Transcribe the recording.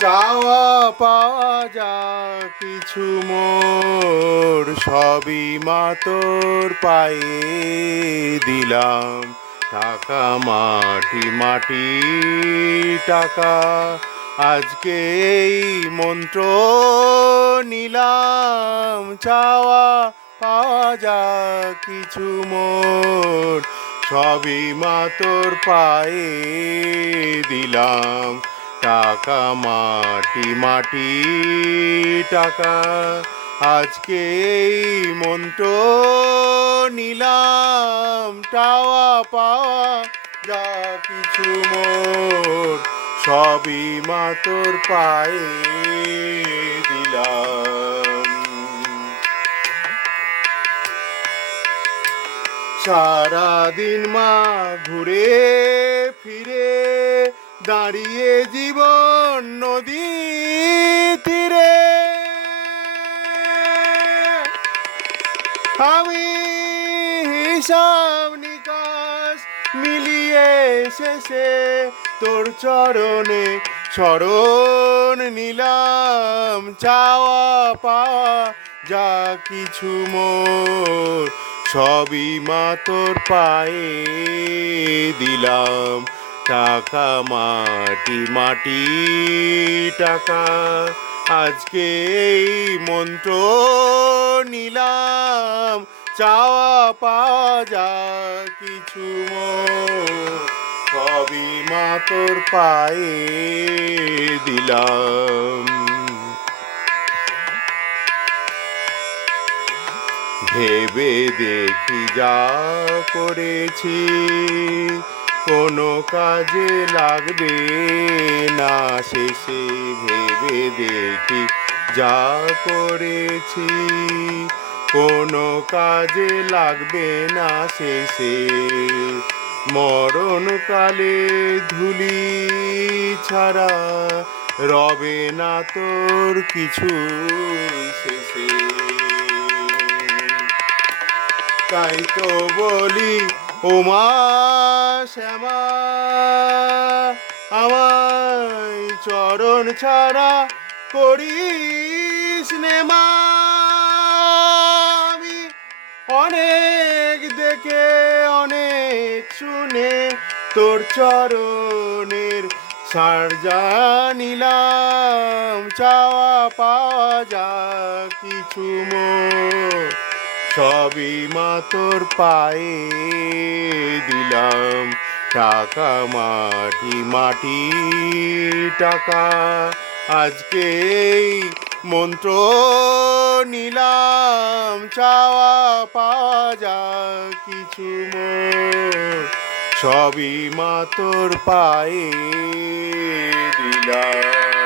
চাওয়া পাওয়া যা কিছু মোর, সবই মা তোর পায়ে দিলাম। টাকা, মাটি মাটি, টাকা, আজকে এই মন্ত্র নিলাম। চাওয়া পাওয়া যা কিছু মোর, সবই মা তোর পায়ে দিলাম। টাকা, মাটি মাটি, টাকা। আজকে এই মন্ত্র নিলাম, টাওয়া পাওয়া যা কিছু মোর। সবই মা তোর পায়ে দিলাম। সারাদিন মা ঘুরে ফিরে দাঁড়িয়ে জীবন আমি হিসাব নিকাশ মিলিয়ে শেষে তোর চরণে চরণ নিলাম। চাওয়া পাওয়া যা কিছু মোর, সবই মা তোর পায়ে দিলাম। টাকা, মাটি মাটি, টাকা। আজকে এই মন্ত্র নিলাম, চাওয়া পাওয়া যা কিছু সবই মা তোর পায়ে দিলাম। ভেবে দেখি যা করেছি কোনো কাজে লাগবে না, শেষে ভেবে দেখি যা করেছি। কোনো কাজে লাগবে না, শেষে মরণকালে ধুলি ছাড়া রবে না তোর কিছু। শেষে তাই তো বলি ওমা শ্যামা, আমায় চরণ ছাড়া করিস নে আমি অনেক দেখে, অনেক শুনে তোর চরণের সার জানিলাম। চাওয়া পাওয়া যা কিছু মোর সবই মা তোর পায়ে দিলাম। টাকা মাটি মাটি, টাকা। আজকে মন্ত্র নিলাম, চাওয়া পাওয়া যা কিছু সবই মা তোর পায়ে দিলাম।